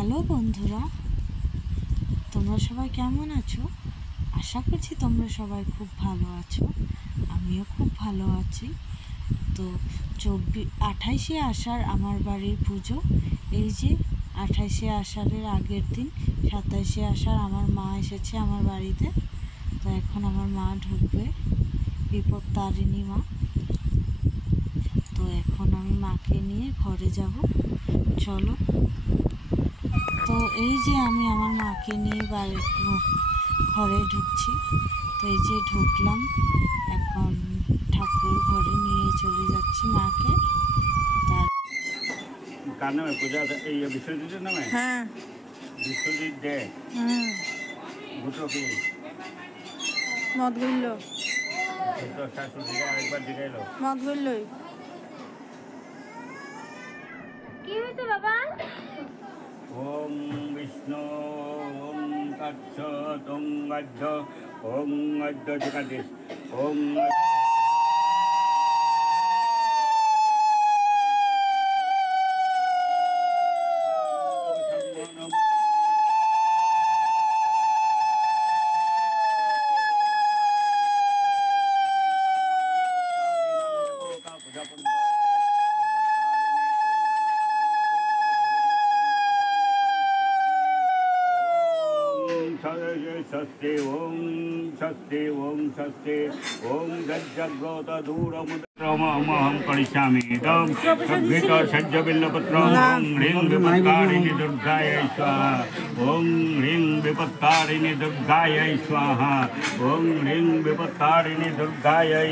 Hello বন্ধুরা, তোমরা সবাই কেমন আছো? আশা করছি তোমরা সবাই খুব ভালো আছো। আমিও খুব ভালো আছি। তো 28শে আষাঢ় আমার বাড়ির পুজো। এই যে 28শে আষাঢ়ের আগের দিন 27শে আষাঢ় আমার মা এসেছে আমার বাড়িতে। তো এখন আমার মা ঢুকবে, বিপত্তারিণী মা। তো এখন আমি মাকে নিয়ে ঘরে যাব, চলো। তো এই যে আমি আমার মাকে নিয়ে ঘরে ঢুকছি। তো এই যে ঢুকলাম, এখন ঠাকুর ঘরে নিয়ে চলে যাচ্ছি মাকে। কার নামে পূজা? এই বিশ্বজিতের নামে? হ্যাঁ, বিশ্বজিৎ দে। দুটো কি মদ গইল, শাশুড়ি আরেকবার জিগাইল মদ গইলই। কি হয়েছে বাবা? ওম বিষ্ণু ওম তৎসৎ ওম অদ্য জগাদেশ ওম षष्ठे ओम षष्ठे ओम षष्ठे ओम गज्जग्रोत दूरमुद्रमहं करिष्यामि तम सद्भित सज्जबिल्लपत्रं ओम ह्रीं विपत्तारिणि दुर्गायै स्वाहा ओम ह्रीं विपत्तारिणि दुर्गायै स्वाहा ओम ह्रीं विपत्तारिणि दुर्गायै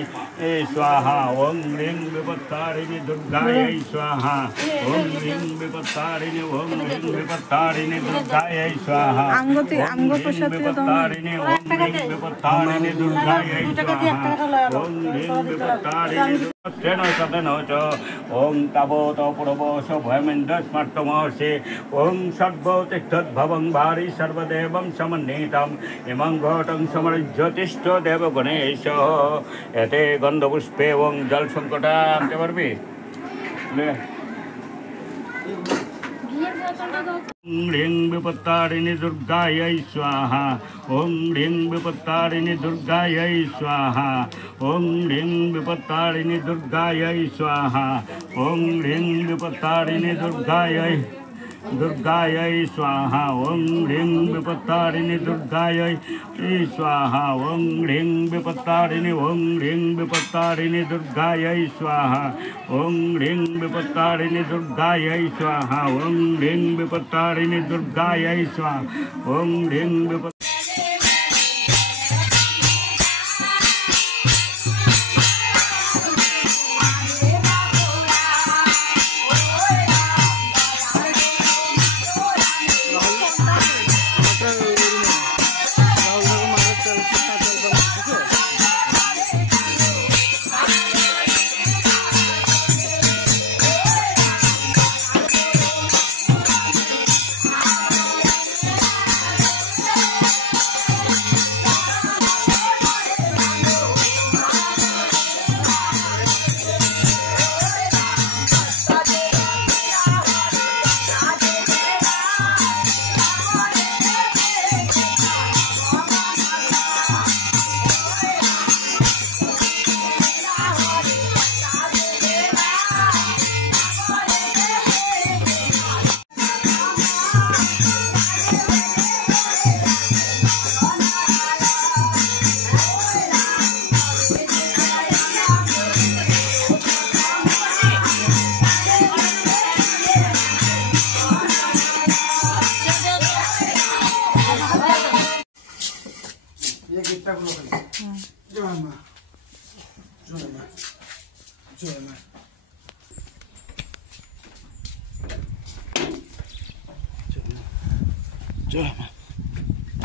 स्वाहा ओम ह्रीं विपत्तारिणि दुर्गायै स्वाहा ओम ह्रीं विपत्तारिणि दुर्गायै स्वाहा अंग प्रसाद विपत्तारिणि ओम ह्रीं विपत्तारिणि दुर्गायै स्वाहा ओम ह्रीं विपत्तारिणि तेन सदन च ओम तावत पुरवश भयमेन्द्रस्मर्तमहर्षे ओम सर्वतिष्ठद्भवं भारी सर्वदेवं समन्वितम् इमं घटं समृज्योतिष्ठ देवगणेश एते गन्धपुष्पे ओम जल संकटा आनते पारबि ओम ह्रीं विपत्तारिणि दुर्गायै स्वाहा ओम ह्रीं विपत्तारिणि दुर्गायै स्वाहा ओम ह्रीं विपत्तारिणि दुर्गायै स्वाहा ओम ह्रीं विपत्तारिणि दुर्गायै स्वाहा ओम ह्रीं विपत्तारिणि दुर्गायै स्वाहा ओम ह्रीं विपत्तारिणि दुर्गायै स्वाहा ओम ह्रीं विपत्तारिणि दुर्गायै स्वाहा ओम ह्रीं विपत्तारिणि दुर्गायै स्वाहा ओम ह्रीं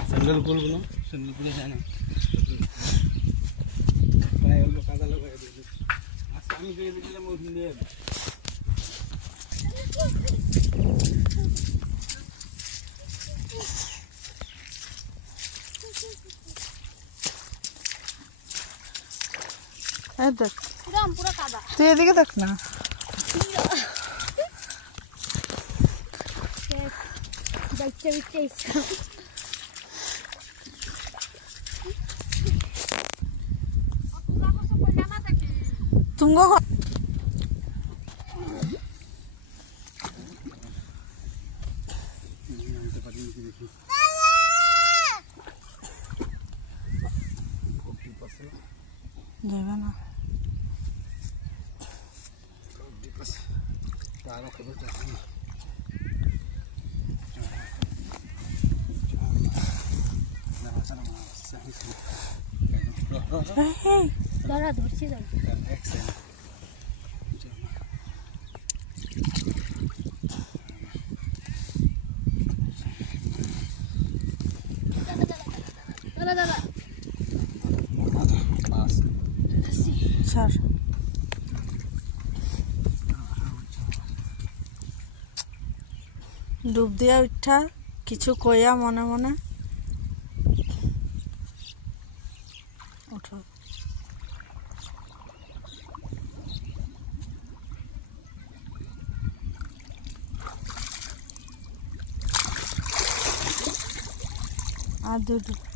স্যান্ডেল খুলবো, স্যান্ডেল খুলে যায় না, অল্প কাদা লাগাই দিয়েছি। আজকে আমি দিয়ে দিয়েছিলাম ওই দিন দিয়ে পুরো কাদা। তুই এদিকে দেখ না। বাচ্চা ইচ্ছা तुमको देवे ना ধরা ধরছি ধর দাদা দাদা सर डूब दिया उठा किछु कोया मने मने उठो आ दूध